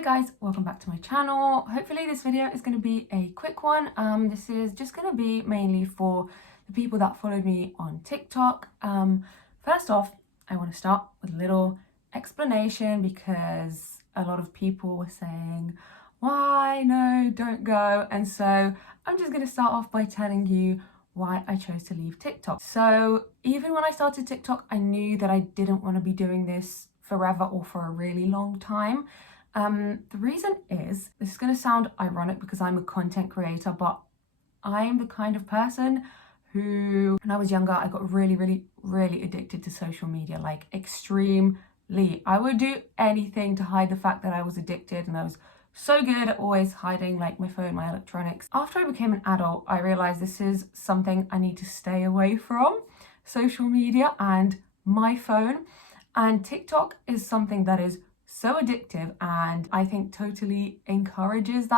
Hi guys, welcome back to my channel. Hopefully this video is going to be a quick one. This is just going to be mainly for the people that followed me on TikTok. First off, I want to start with a little explanation because a lot of people were saying, why, no, don't go. And so I'm just going to start off by telling you why I chose to leave TikTok. So even when I started TikTok, I knew that I didn't want to be doing this forever or for a really long time. The reason is, this is going to sound ironic because I'm a content creator, but I'm the kind of person who, when I was younger, I got really addicted to social media, like extremely. I would do anything to hide the fact that I was addicted, and I was so good at always hiding like my phone, my electronics. After I became an adult, I realized this is something I need to stay away from, social media and my phone. And TikTok is something that is so addictive, and I think totally encourages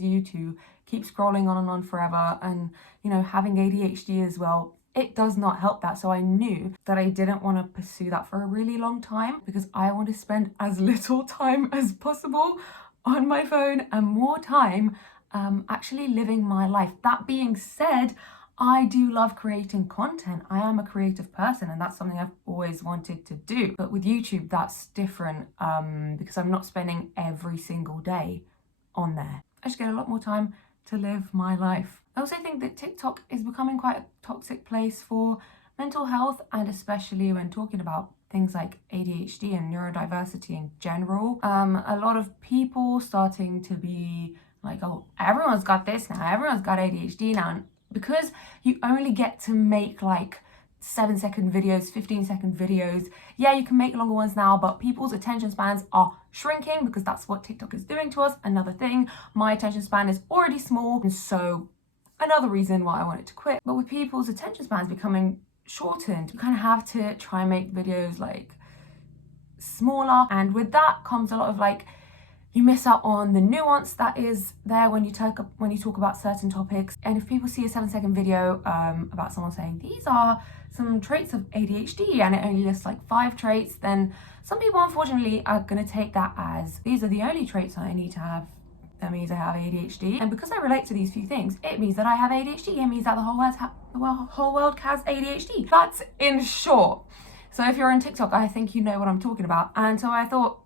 you to keep scrolling on and on forever. And you know, having ADHD as well, it does not help that. So I knew that I didn't want to pursue that for a really long time because I want to spend as little time as possible on my phone and more time actually living my life. That being said, I do love creating content. I am a creative person, and that's something I've always wanted to do. But with YouTube, that's different because I'm not spending every single day on there. I just get a lot more time to live my life. I also think that TikTok is becoming quite a toxic place for mental health, and especially when talking about things like ADHD and neurodiversity in general. A lot of people starting to be like, oh, everyone's got this now, everyone's got ADHD now. And because you only get to make like 7-second videos, 15-second videos. Yeah, you can make longer ones now, but people's attention spans are shrinking because that's what TikTok is doing to us. Another thing, my attention span is already small, and so another reason why I wanted to quit. But with people's attention spans becoming shortened, you kind of have to try and make videos like smaller, and with that comes a lot of like, you miss out on the nuance that is there when you talk about certain topics. And if people see a 7-second video about someone saying these are some traits of ADHD and it only lists like 5 traits, then some people unfortunately are going to take that as these are the only traits I need to have. That means I have ADHD, and because I relate to these few things, it means that I have ADHD. It means that the whole world has ADHD. That's in short. So if you're on TikTok, I think you know what I'm talking about. And so I thought,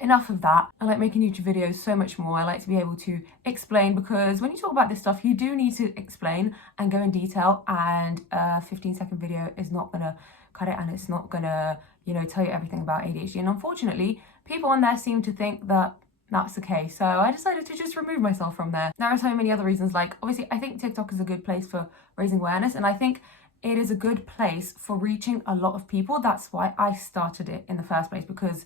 enough of that. I like making YouTube videos so much more. I like to be able to explain, because when you talk about this stuff, you do need to explain and go in detail, and a 15-second video is not gonna cut it, and it's not gonna, you know, tell you everything about ADHD. And unfortunately, people on there seem to think that that's the case. So I decided to just remove myself from there. There are so many other reasons. Like, obviously, I think TikTok is a good place for raising awareness, and I think it is a good place for reaching a lot of people. That's why I started it in the first place, because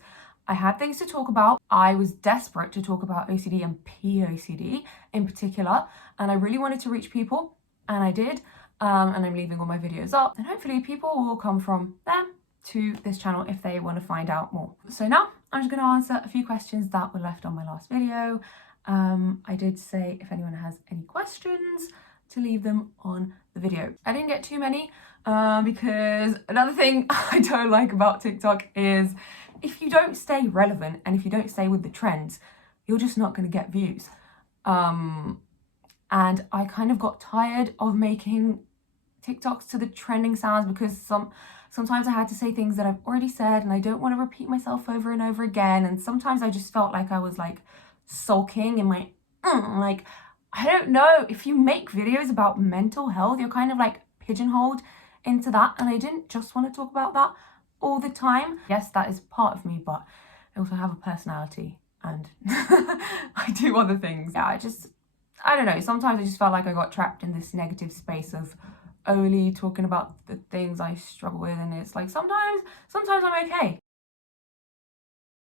I had things to talk about. I was desperate to talk about OCD and POCD in particular, and I really wanted to reach people, and I did. And I'm leaving all my videos up, and hopefully people will come from there to this channel if they want to find out more. So now I'm just going to answer a few questions that were left on my last video. I did say if anyone has any questions to leave them on the video. I didn't get too many because another thing I don't like about TikTok is if you don't stay relevant and if you don't stay with the trends, you're just not going to get views. And I kind of got tired of making TikToks to the trending sounds, because sometimes I had to say things that I've already said, and I don't want to repeat myself over and over again. And sometimes I just felt like I was like sulking in my, like, I don't know, if you make videos about mental health, you're kind of like pigeonholed into that. And I didn't just want to talk about that all the time. Yes, that is part of me, but I also have a personality and I do other things. Yeah, I don't know, sometimes I just felt like I got trapped in this negative space of only talking about the things I struggle with, and it's like sometimes I'm okay.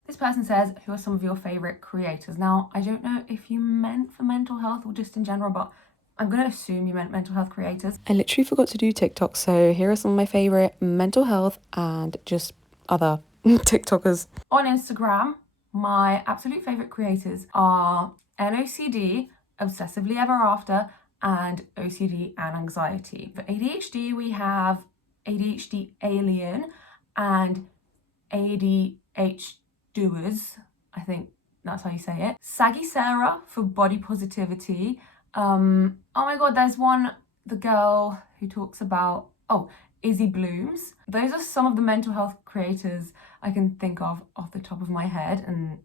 This person says, who are some of your favorite creators? Now, I don't know if you meant for mental health or just in general, but I'm going to assume you meant mental health creators. I literally forgot to do TikTok, so here are some of my favourite mental health and just other TikTokers. On Instagram, my absolute favourite creators are NOCD, Obsessively Ever After, and OCD and Anxiety. For ADHD, we have ADHD Alien and ADHDoers. I think that's how you say it. Saggy Sarah for body positivity. Oh my god, there's one, the girl who talks about, oh, Izzy Blooms. Those are some of the mental health creators I can think of off the top of my head, and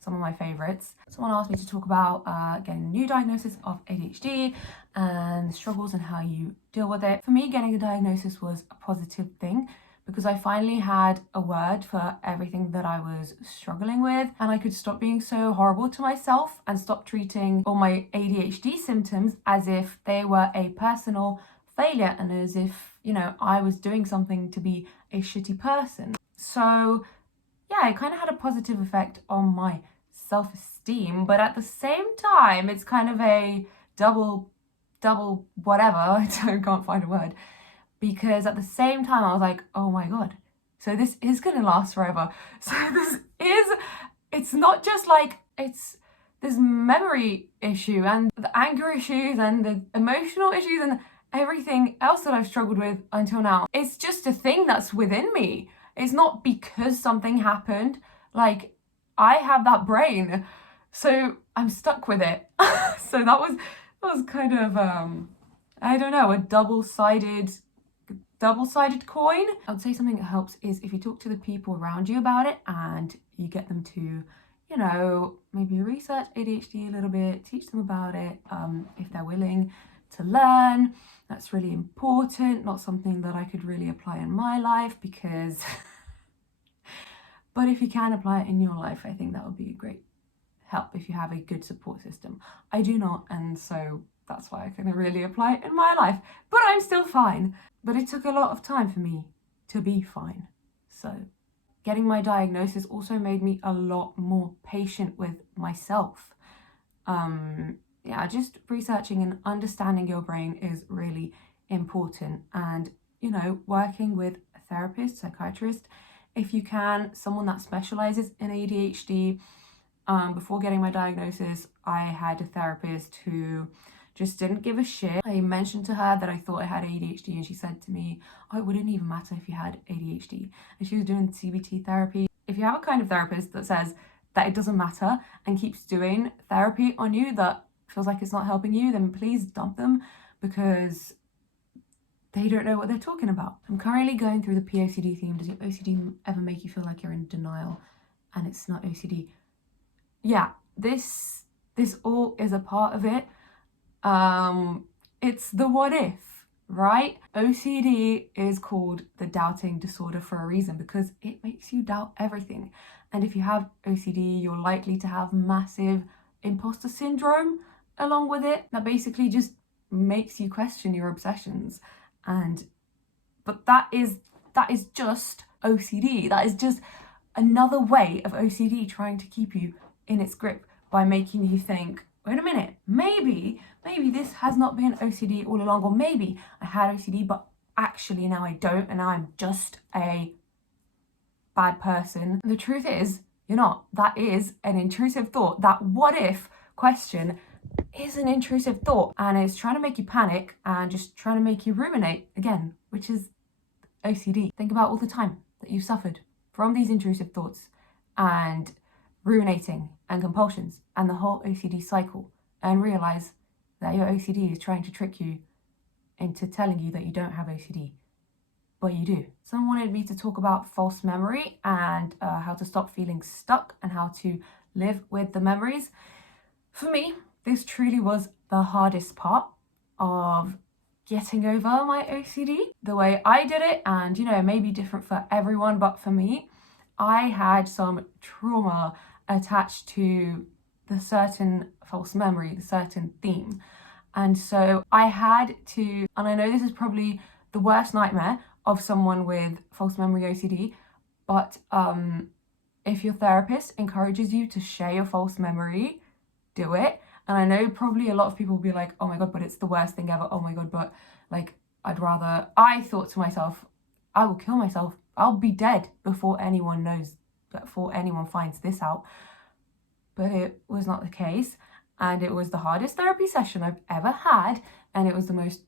some of my favorites. Someone asked me to talk about getting a new diagnosis of ADHD and the struggles and how you deal with it. For me, getting a diagnosis was a positive thing because I finally had a word for everything that I was struggling with, and I could stop being so horrible to myself and stop treating all my ADHD symptoms as if they were a personal failure and as if, you know, I was doing something to be a shitty person. So yeah, it kind of had a positive effect on my self-esteem, but at the same time, it's kind of a double whatever, I can't find a word, because at the same time, I was like, oh my god, so this is gonna last forever. So it's not just like, it's this memory issue and the anger issues and the emotional issues and everything else that I've struggled with until now. It's just a thing that's within me. It's not because something happened. Like, I have that brain, so I'm stuck with it. So that was kind of I don't know, a double-sided coin. I would say something that helps is if you talk to the people around you about it and you get them to, you know, maybe research ADHD a little bit, teach them about it, if they're willing to learn. That's really important, not something that I could really apply in my life because but if you can apply it in your life, I think that would be a great help if you have a good support system. I do not, and so that's why I couldn't really apply it in my life, but I'm still fine. But it took a lot of time for me to be fine. So getting my diagnosis also made me a lot more patient with myself. Yeah, just researching and understanding your brain is really important, and, you know, working with a therapist, psychiatrist, if you can, someone that specializes in ADHD. Before getting my diagnosis, I had a therapist who just didn't give a shit. I mentioned to her that I thought I had ADHD, and she said to me, oh, it wouldn't even matter if you had ADHD. And she was doing CBT therapy. If you have a kind of therapist that says that it doesn't matter and keeps doing therapy on you that feels like it's not helping you, then please dump them, because they don't know what they're talking about. I'm currently going through the POCD theme. Does your OCD ever make you feel like you're in denial and it's not OCD? Yeah, this all is a part of it. It's the what if, right? OCD is called the doubting disorder for a reason, because it makes you doubt everything. And if you have OCD, you're likely to have massive imposter syndrome along with it. That basically just makes you question your obsessions. But that is just OCD. That is just another way of OCD trying to keep you in its grip by making you think, wait a minute, maybe this has not been OCD all along, or maybe I had OCD but actually now I don't, and now I'm just a bad person. The truth is, you're not. That is an intrusive thought. That what if question is an intrusive thought, and it's trying to make you panic and just trying to make you ruminate again, which is OCD. Think about all the time that you've suffered from these intrusive thoughts and ruminating and compulsions and the whole OCD cycle, and realize that your OCD is trying to trick you into telling you that you don't have OCD, but you do. Someone wanted me to talk about false memory and how to stop feeling stuck and how to live with the memories. For me, this truly was the hardest part of getting over my OCD. The way I did it, and, you know, it may be different for everyone, but for me, I had some trauma attached to the certain false memory, the certain theme. And so I had to, and I know this is probably the worst nightmare of someone with false memory OCD, but if your therapist encourages you to share your false memory, do it. And I know probably a lot of people will be like, oh my god, but it's the worst thing ever. Oh my god, but like, I thought to myself, I will kill myself. I'll be dead before anyone knows, before anyone finds this out. But it was not the case. And it was the hardest therapy session I've ever had. And it was the most,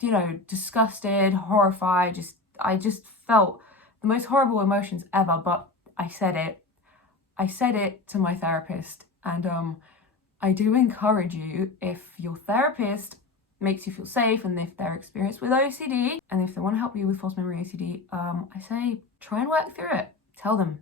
you know, disgusted, horrified, I just felt the most horrible emotions ever. But I said it. I said it to my therapist, and I do encourage you, if your therapist makes you feel safe and if they're experienced with OCD and if they want to help you with false memory OCD, I say try and work through it. Tell them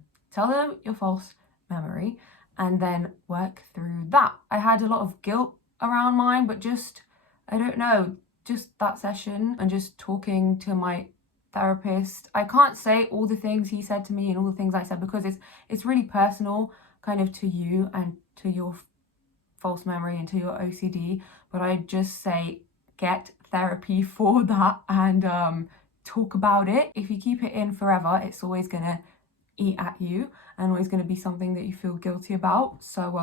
your false memory and then work through that. I had a lot of guilt around mine, but just, I don't know, just that session and just talking to my therapist. I can't say all the things he said to me and all the things I said because it's really personal kind of to you and to your false memory and to your OCD, but I just say get therapy for that and talk about it. If you keep it in forever, it's always gonna eat at you and always gonna be something that you feel guilty about. So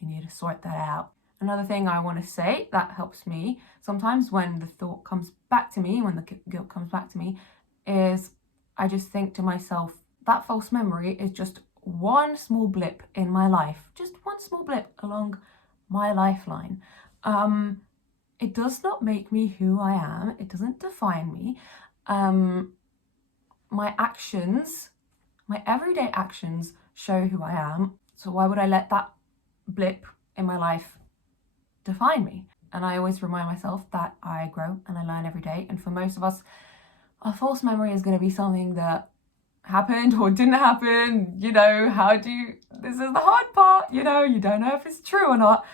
you need to sort that out. Another thing I want to say that helps me sometimes when the thought comes back to me, when the guilt comes back to me, is I just think to myself, that false memory is just one small blip in my life, just one small blip along my lifeline. It does not make me who I am. It doesn't define me. My actions, my everyday actions show who I am. So why would I let that blip in my life define me? And I always remind myself that I grow and I learn every day. And for most of us, a false memory is going to be something that happened or didn't happen. You know, this is the hard part, you know, you don't know if it's true or not.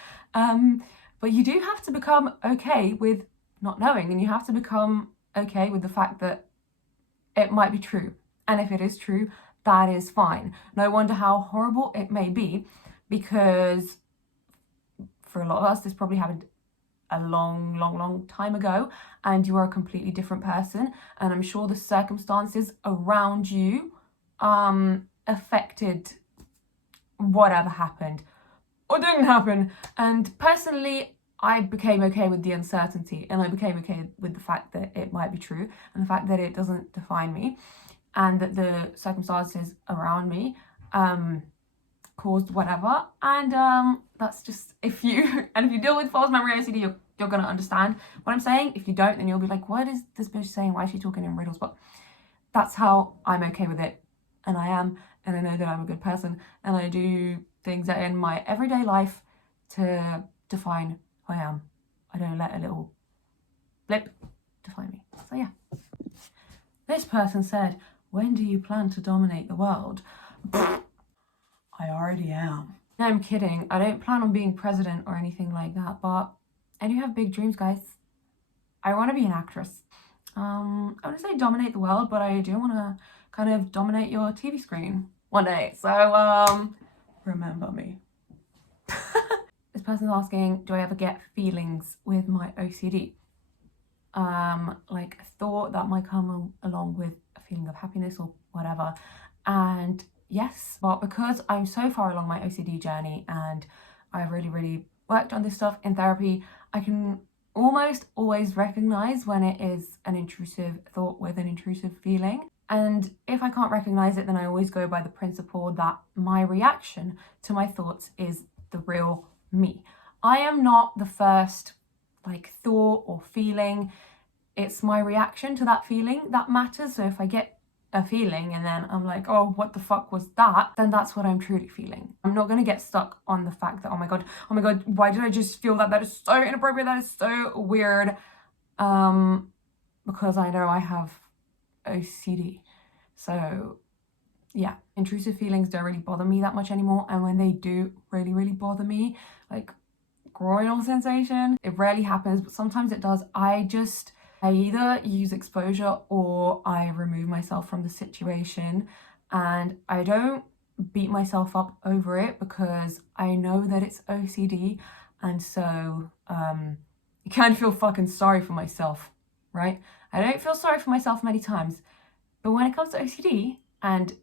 But you do have to become okay with not knowing, and you have to become okay with the fact that it might be true. And if it is true, that is fine. No wonder how horrible it may be, because for a lot of us, this probably happened a long time ago and you are a completely different person, and I'm sure the circumstances around you affected whatever happened or didn't happen. And personally, I became okay with the uncertainty, and I became okay with the fact that it might be true and the fact that it doesn't define me, and that the circumstances around me caused whatever. And that's just, if you deal with false memory OCD, you're gonna understand what I'm saying. If you don't, then you'll be like, what is this bitch saying? Why is she talking in riddles? But that's how I'm okay with it, and I am, and I know that I'm a good person, and I do things that in my everyday life to define who I am. I don't let a little blip define me. So yeah. This person said, when do you plan to dominate the world? I already am. No, I'm kidding. I don't plan on being president or anything like that, but I do have big dreams, guys. I want to be an actress. I want to say dominate the world, but I do want to kind of dominate your TV screen one day. So, remember me. This person's asking, do I ever get feelings with my OCD? Like a thought that might come along with a feeling of happiness or whatever. And yes, but because I'm so far along my OCD journey and I've really worked on this stuff in therapy, I can almost always recognize when it is an intrusive thought with an intrusive feeling. And if I can't recognize it, then I always go by the principle that my reaction to my thoughts is the real me. I am not the first thought or feeling. It's my reaction to that feeling that matters. So if I get a feeling and then I'm like, oh, what the fuck was that? Then that's what I'm truly feeling. I'm not going to get stuck on the fact that, oh my god, why did I just feel that? That is so inappropriate. That is so weird. Because I know I have OCD. So yeah, intrusive feelings don't really bother me that much anymore. And when they do really bother me, like groinal sensation, it rarely happens, but sometimes it does. I either use exposure or I remove myself from the situation, and I don't beat myself up over it because I know that it's OCD, and so I kind of feel fucking sorry for myself, right? I don't feel sorry for myself many times, but when it comes to OCD and,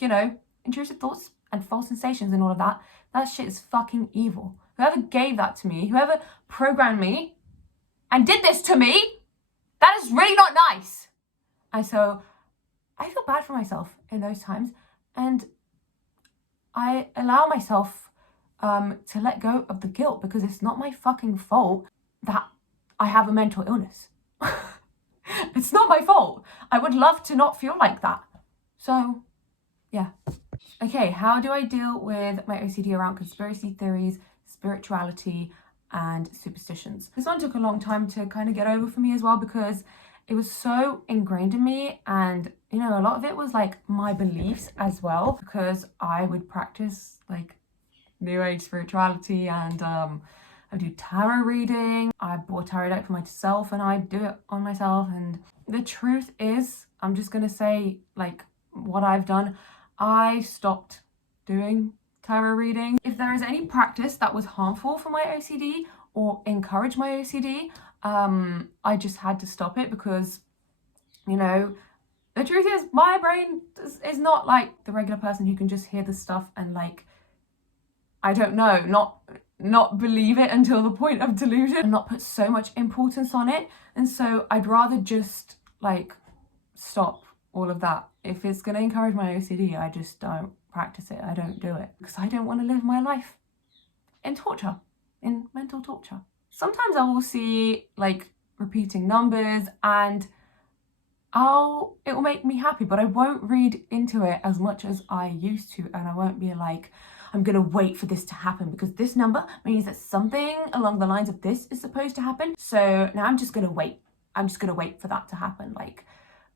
you know, intrusive thoughts and false sensations and all of that, that shit is fucking evil. Whoever gave that to me, whoever programmed me and did this to me, that is really not nice. And so I feel bad for myself in those times, and I allow myself to let go of the guilt, because it's not my fucking fault that I have a mental illness. It's not my fault. I would love to not feel like that. So yeah. Okay, how do I deal with my OCD around conspiracy theories, spirituality, and superstitions? This one took a long time to kind of get over for me as well, because it was so ingrained in me, and you know, a lot of it was like my beliefs as well, because I would practice like new age spirituality, and I do tarot reading. I bought a tarot deck for myself and I do it on myself. And the truth is, I'm just gonna say like what I've done. I stopped doing tarot reading. If there is any practice that was harmful for my OCD or encouraged my OCD, I just had to stop it, because, you know, the truth is my brain is not like the regular person who can just hear the stuff and like, I don't know, not believe it until the point of delusion and not put so much importance on it. And so I'd rather just like stop all of that. If it's going to encourage my OCD, I just don't practice it. I don't do it, because I don't want to live my life in torture, in mental torture. Sometimes I will see like repeating numbers and it will make me happy, but I won't read into it as much as I used to, and I won't be like, I'm gonna wait for this to happen because this number means that something along the lines of this is supposed to happen. So now I'm just gonna wait. I'm just gonna wait for that to happen. Like,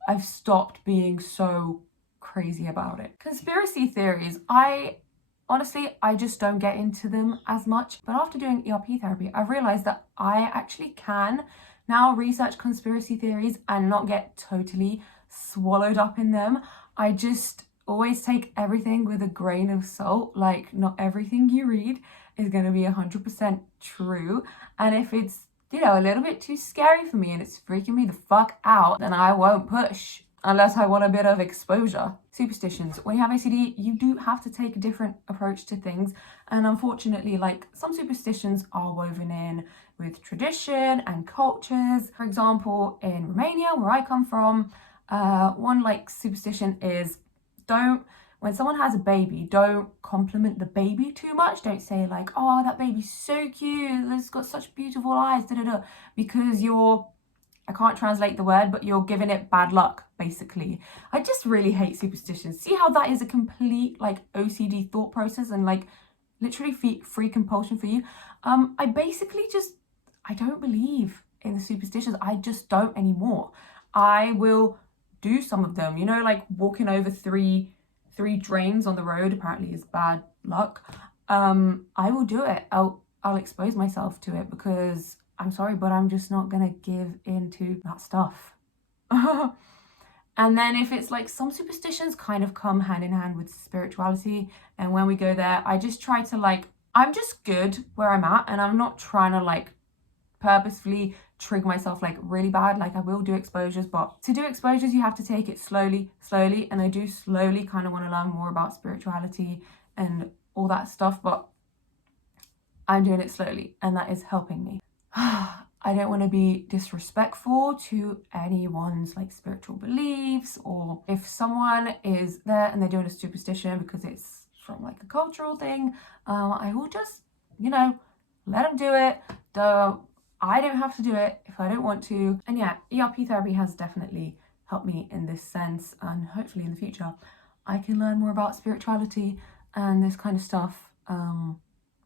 I've stopped being so crazy about it. Conspiracy theories, honestly, I just don't get into them as much. But after doing ERP therapy, I've realized that I actually can now research conspiracy theories and not get totally swallowed up in them. I just always take everything with a grain of salt. Like, not everything you read is going to be 100% true. And if it's, you know, a little bit too scary for me and it's freaking me the fuck out, then I won't push unless I want a bit of exposure. Superstitions. When you have OCD, you do have to take a different approach to things. And unfortunately, like, some superstitions are woven in with tradition and cultures. For example, in Romania, where I come from, one like superstition is when someone has a baby, don't compliment the baby too much. Don't say like, oh, that baby's so cute, it's got such beautiful eyes, because I can't translate the word, but you're giving it bad luck, basically. I just really hate superstitions. See how that is a complete like OCD thought process and like literally free compulsion for you. I don't believe in the superstitions. I just don't anymore. I will do some of them, you know, like walking over three drains on the road apparently is bad luck. I will do it. I'll expose myself to it, because I'm sorry, but I'm just not gonna give into that stuff. And then if it's like, some superstitions kind of come hand in hand with spirituality, and when we go there, I just try to like, I'm just good where I'm at, and I'm not trying to like purposefully trigger myself like really bad. Like, I will do exposures, but to do exposures you have to take it slowly, and I do slowly kind of want to learn more about spirituality and all that stuff, but I'm doing it slowly, and that is helping me. I don't want to be disrespectful to anyone's like spiritual beliefs, or if someone is there and they're doing a superstition because it's from like a cultural thing, I will just, you know, let them do it. I don't have to do it if I don't want to. And yeah, ERP therapy has definitely helped me in this sense, and hopefully in the future I can learn more about spirituality and this kind of stuff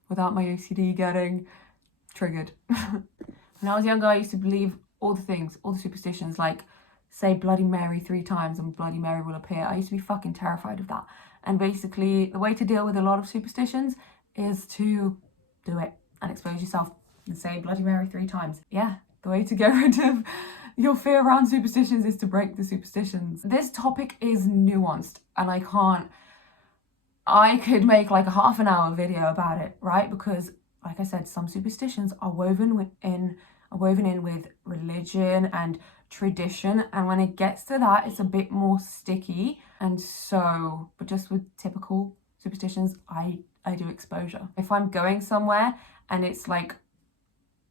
without my OCD getting triggered. When I was younger, I used to believe all the things, all the superstitions, like say Bloody Mary 3 times and Bloody Mary will appear. I used to be fucking terrified of that. And basically the way to deal with a lot of superstitions is to do it and expose yourself and say Bloody Mary 3 times. Yeah, the way to get rid of your fear around superstitions is to break the superstitions. This topic is nuanced, and I could make like a half an hour video about it, right? Because like I said, some superstitions are woven in with religion and tradition, and when it gets to that, it's a bit more sticky. And so, but just with typical superstitions, I do exposure. If I'm going somewhere and it's like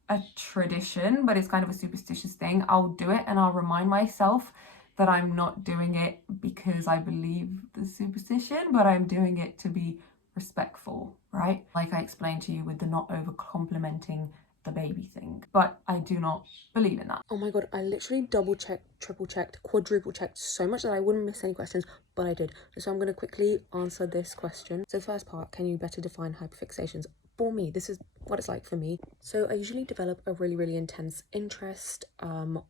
a tradition, but it's kind of a superstitious thing, I'll do it, and I'll remind myself that I'm not doing it because I believe the superstition, but I'm doing it to be respectful, right? Like I explained to you with the not over complimenting the baby thing, but I do not believe in that. Oh my god, I literally double checked, triple checked, quadruple checked so much that I wouldn't miss any questions, but I did. So I'm going to quickly answer this question. So the first part, can you better define hyperfixations? For me, this is what it's like for me. So I usually develop a really intense interest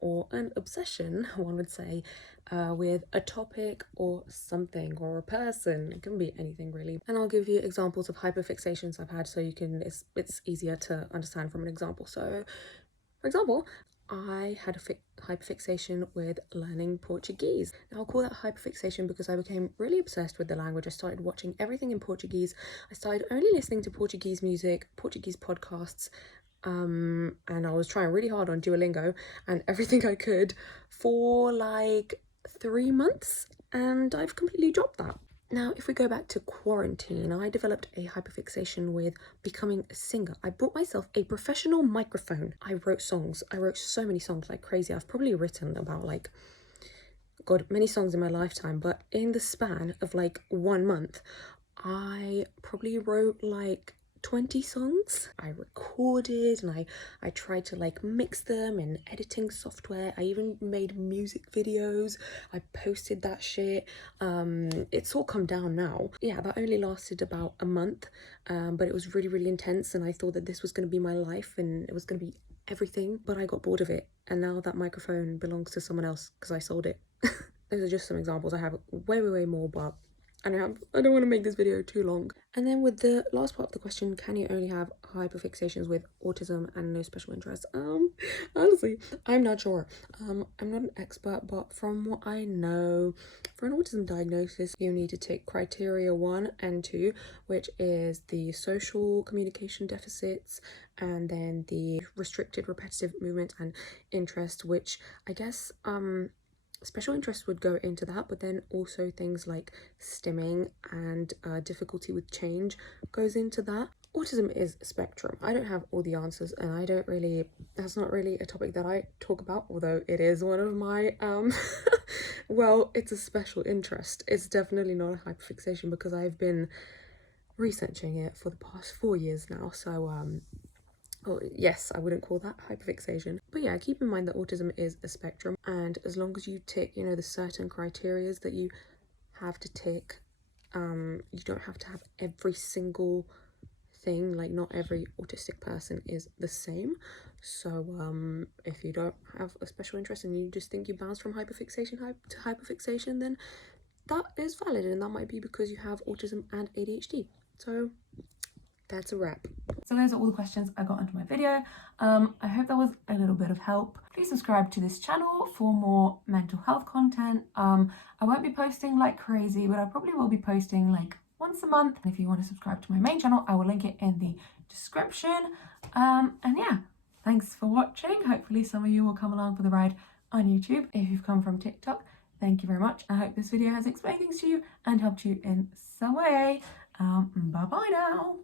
or an obsession, one would say, with a topic or something or a person. It can be anything really. And I'll give you examples of hyperfixations I've had so you can, it's easier to understand from an example. So for example, I had a hyperfixation with learning Portuguese. Now, I'll call that hyperfixation because I became really obsessed with the language. I started watching everything in Portuguese. I started only listening to Portuguese music, Portuguese podcasts, and I was trying really hard on Duolingo and everything I could for like 3 months, and I've completely dropped that. Now, if we go back to quarantine, I developed a hyperfixation with becoming a singer. I bought myself a professional microphone. I wrote songs. I wrote so many songs like crazy. I've probably written about like, God, many songs in my lifetime, but in the span of like 1 month, I probably wrote like 20 songs. I recorded and I tried to like mix them in editing software. I even made music videos. I posted that shit. It's all come down now. Yeah, that only lasted about a month, but it was really intense, and I thought that this was going to be my life and it was going to be everything, but I got bored of it, and now that microphone belongs to someone else because I sold it. Those are just some examples. I have way more, but I don't want to make this video too long. And then with the last part of the question, can you only have hyperfixations with autism and no special interests? Honestly, I'm not sure. I'm not an expert, but from what I know, for an autism diagnosis, you need to take criteria 1 and 2, which is the social communication deficits and then the restricted repetitive movement and interest, which I guess special interest would go into that, but then also things like stimming and difficulty with change goes into that. Autism is a spectrum. I don't have all the answers, and that's not really a topic that I talk about, although it is one of my well, it's a special interest. It's definitely not a hyperfixation because I've been researching it for the past 4 years now, so oh, yes, I wouldn't call that hyperfixation. But yeah, keep in mind that autism is a spectrum, and as long as you tick, you know, the certain criterias that you have to tick, you don't have to have every single thing. Like, not every autistic person is the same. So if you don't have a special interest and you just think you bounce from hyperfixation to hyperfixation, then that is valid, and that might be because you have autism and ADHD. So that's a wrap. So those are all the questions I got into my video. I hope that was a little bit of help. Please subscribe to this channel for more mental health content. I won't be posting like crazy, but I probably will be posting like once a month. And if you want to subscribe to my main channel, I will link it in the description. And yeah, thanks for watching. Hopefully some of you will come along for the ride on YouTube. If you've come from TikTok, thank you very much. I hope this video has explained things to you and helped you in some way. Bye bye now.